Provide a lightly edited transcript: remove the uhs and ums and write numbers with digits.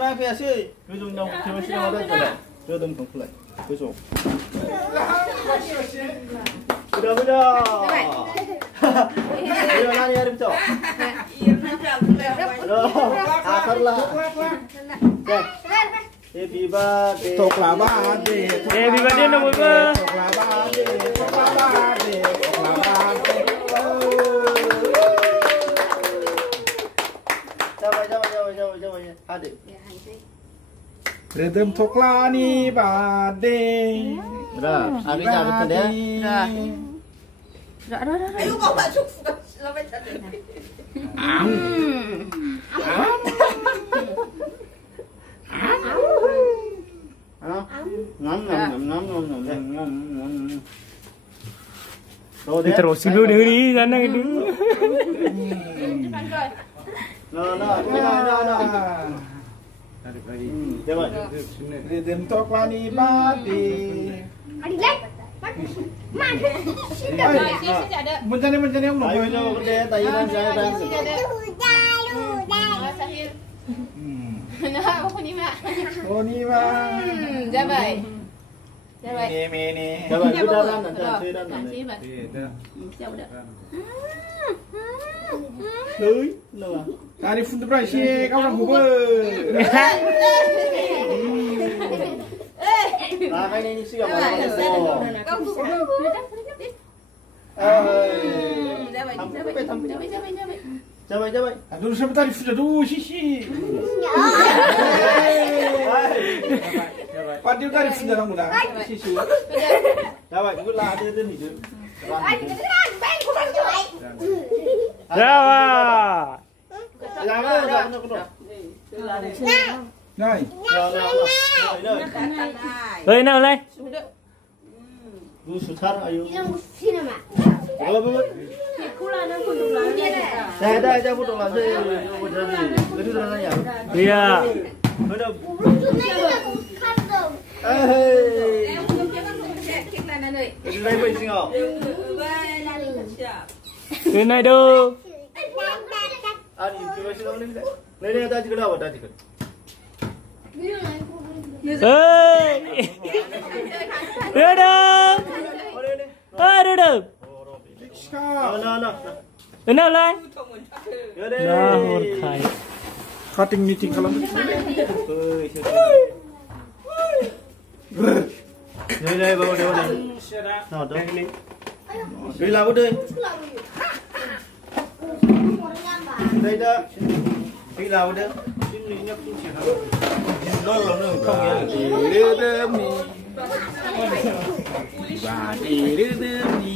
Này phía xí, cứ dùng đồng chơi xí nó đây rồi, đưa đồng không lại, cứ dùng. Bây giờ, bây giờ nani ada betul? Akar lah. Happy birthday. Toklah birthday. Happy birthday nomor berapa? Toklah birthday. Toklah birthday. Toklah birthday. Coba. Hadir. Rhythm toklah ni birthday. Dah, habis dah betul dia. Dah. Ayo kau masuk sampai tadi. Terus dulu dari sana itu. No. Coba. Rhythm toklah ni birthday. Mencari yang Ayo jauh kerja, tayiran jangan. Nah, aku ni mak. Oh ni mah. Jabai. Ini. Coba kita nanti. Nanti mak. Siap dah. Hei, kenapa? Tadi pun terberasi kau nak hubung. Nah, kan ini sih apa? Kau tu. Coba. Aduh sebentar sudah dulu sisi. Padil tadi sudah muda. Sisi. Coba, ikut lah ada ni tu. Jawa. Jangan. Nai. Ơi nào đây. Lu susah ayo. Dah, jangan putus lah. Itu dah nanya. Iya. Betul. Itu dah boleh singgah. Cái này đâu? Ani, coba sih kamu ni. Nenek ada juga dah, ada juga. Ơi. Đưa đâu? Đưa đâu? No. Đưa nào đây? Yaudah. Nah, murkai. Cutting meeting kalau Yaudah, bawa dia. No, dah. Bila udah. Dah. Bila udah. Ini nyap sini. Lolo không ya. rhythm ni. Birthday rhythm ni.